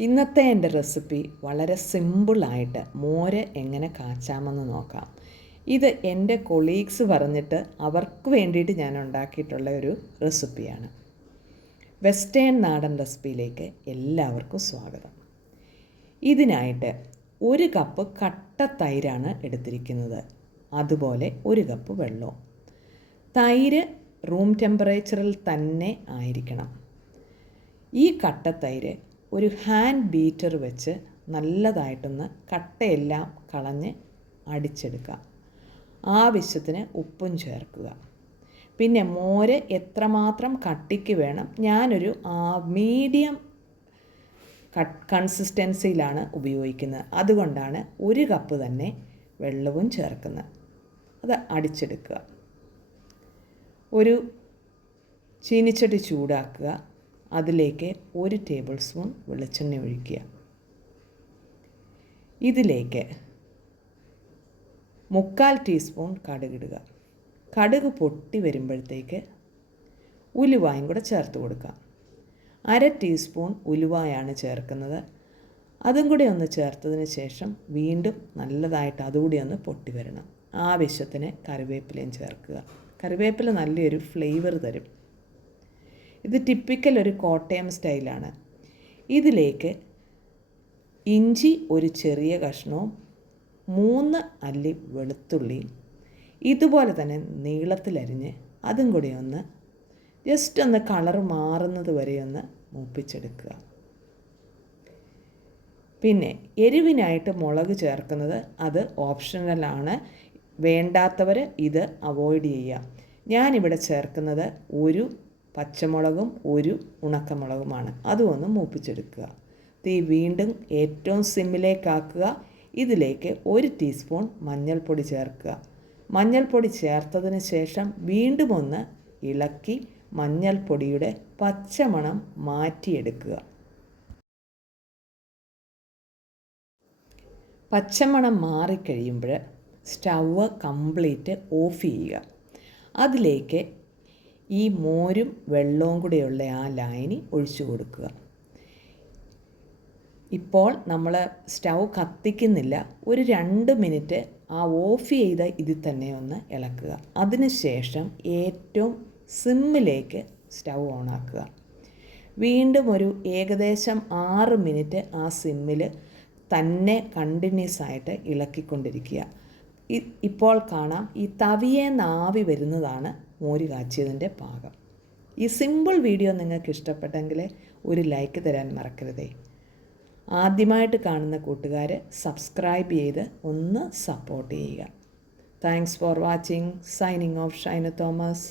ഇന്നത്തെ എൻ്റെ റെസിപ്പി വളരെ സിമ്പിളായിട്ട് മോര് എങ്ങനെ കാച്ചാമെന്ന് നോക്കാം. ഇത് എൻ്റെ കൊളീഗ്സ് പറഞ്ഞിട്ട് അവർക്ക് വേണ്ടിയിട്ട് ഞാൻ ഉണ്ടാക്കിയിട്ടുള്ള ഒരു റെസിപ്പിയാണ്. വെസ്റ്റേൺ നാടൻ റെസിപ്പിയിലേക്ക് എല്ലാവർക്കും സ്വാഗതം. ഇതിനായിട്ട് 1 കപ്പ് കട്ട തൈരാണ് എടുത്തിരിക്കുന്നത്. അതുപോലെ 1 കപ്പ് വെള്ളവും. തൈര് റൂം ടെമ്പറേച്ചറിൽ തന്നെ ആയിരിക്കണം. ഈ കട്ട തൈര് ഒരു ഹാൻഡ് ബീറ്റർ വെച്ച് നല്ലതായിട്ടൊന്ന് കട്ടയെല്ലാം കളഞ്ഞ് അടിച്ചെടുക്കുക. ആവശ്യത്തിന് ഉപ്പും ചേർക്കുക. പിന്നെ മോര് എത്രമാത്രം കട്ടിക്ക് വേണം, ഞാനൊരു മീഡിയം കൺസിസ്റ്റൻസിയിലാണ് ഉപയോഗിക്കുന്നത്. അതുകൊണ്ടാണ് 1 കപ്പ് തന്നെ വെള്ളവും ചേർക്കുന്നത്. അത് അടിച്ചെടുക്കുക. ഒരു ചീനിച്ചട്ടി ചൂടാക്കുക. അതിലേക്ക് 1 ടേബിൾ സ്പൂൺ വെളിച്ചെണ്ണ ഒഴിക്കുക. ഇതിലേക്ക് 1/4 ടീസ്പൂൺ കടുകിടുക. കടുക് പൊട്ടി വരുമ്പോഴത്തേക്ക് ഉലുവായും കൂടെ ചേർത്ത് കൊടുക്കുക. 1/2 ടീസ്പൂൺ ഉലുവായാണ് ചേർക്കുന്നത്. അതും കൂടി ഒന്ന് ചേർത്തതിന് ശേഷം വീണ്ടും നല്ലതായിട്ട് അതുകൂടി ഒന്ന് പൊട്ടി വരണം. ആവശ്യത്തിന് കറിവേപ്പിലയും ചേർക്കുക. കറിവേപ്പില നല്ലൊരു ഫ്ലേവർ തരും. ഇത് ടിപ്പിക്കൽ ഒരു കോട്ടയം സ്റ്റൈലാണ്. ഇതിലേക്ക് ഇഞ്ചി ഒരു ചെറിയ കഷ്ണവും 3 അല്ലി വെളുത്തുള്ളിയും ഇതുപോലെ തന്നെ നീളത്തിലരിഞ്ഞ് അതും കൂടി ഒന്ന് ജസ്റ്റ് ഒന്ന് കളർ മാറുന്നത് വരെ ഒന്ന് മൂപ്പിച്ചെടുക്കുക. പിന്നെ എരിവിനായിട്ട് മുളക് ചേർക്കുന്നത് അത് ഓപ്ഷണലാണ്. വേണ്ടാത്തവർ ഇത് അവോയ്ഡ് ചെയ്യുക. ഞാനിവിടെ ചേർക്കുന്നത് 1 പച്ചമുളകും 1 ഉണക്കമുളകുമാണ്. അതും ഒന്ന് മൂപ്പിച്ചെടുക്കുക. തീ വീണ്ടും ഏറ്റവും സിമ്മിലേക്കാക്കുക. ഇതിലേക്ക് 1 ടീസ്പൂൺ മഞ്ഞൾപ്പൊടി ചേർക്കുക. മഞ്ഞൾപ്പൊടി ചേർത്തതിന് ശേഷം വീണ്ടും ഒന്ന് ഇളക്കി മഞ്ഞൾപ്പൊടിയുടെ പച്ചമണം മാറ്റിയെടുക്കുക. പച്ചമണം മാറിക്കഴിയുമ്പോൾ സ്റ്റൗവ് കംപ്ലീറ്റ് ഓഫ് ചെയ്യുക. അതിലേക്ക് ഈ മോരും വെള്ളവും കൂടെയുള്ള ആ ലായനി ഒഴിച്ചു കൊടുക്കുക. ഇപ്പോൾ നമ്മൾ സ്റ്റൗ കത്തിക്കുന്നില്ല. ഒരു 2 മിനിറ്റ് ആ ഓഫ് ചെയ്ത ഇതിൽ തന്നെ ഒന്ന് ഇളക്കുക. അതിനുശേഷം ഏറ്റവും സിമ്മിലേക്ക് സ്റ്റൗ ഓണാക്കുക. വീണ്ടും ഒരു ഏകദേശം 6 മിനിറ്റ് ആ സിമ്മിൽ തന്നെ കണ്ടിന്യൂസ് ആയിട്ട് ഇളക്കിക്കൊണ്ടിരിക്കുക. ഇപ്പോൾ കാണാം ഈ തവിയേന്ന് ആവി വരുന്നതാണ് മോര് കാച്ചിയതിൻ്റെ പാകം. ഈ സിമ്പിൾ വീഡിയോ നിങ്ങൾക്ക് ഇഷ്ടപ്പെട്ടെങ്കിൽ ഒരു ലൈക്ക് തരാൻ മറക്കരുതേ. ആദ്യമായിട്ട് കാണുന്ന കൂട്ടുകാർ സബ്സ്ക്രൈബ് ചെയ്ത് ഒന്ന് സപ്പോർട്ട് ചെയ്യുക. Thanks for watching. Signing off Shaina Thomas.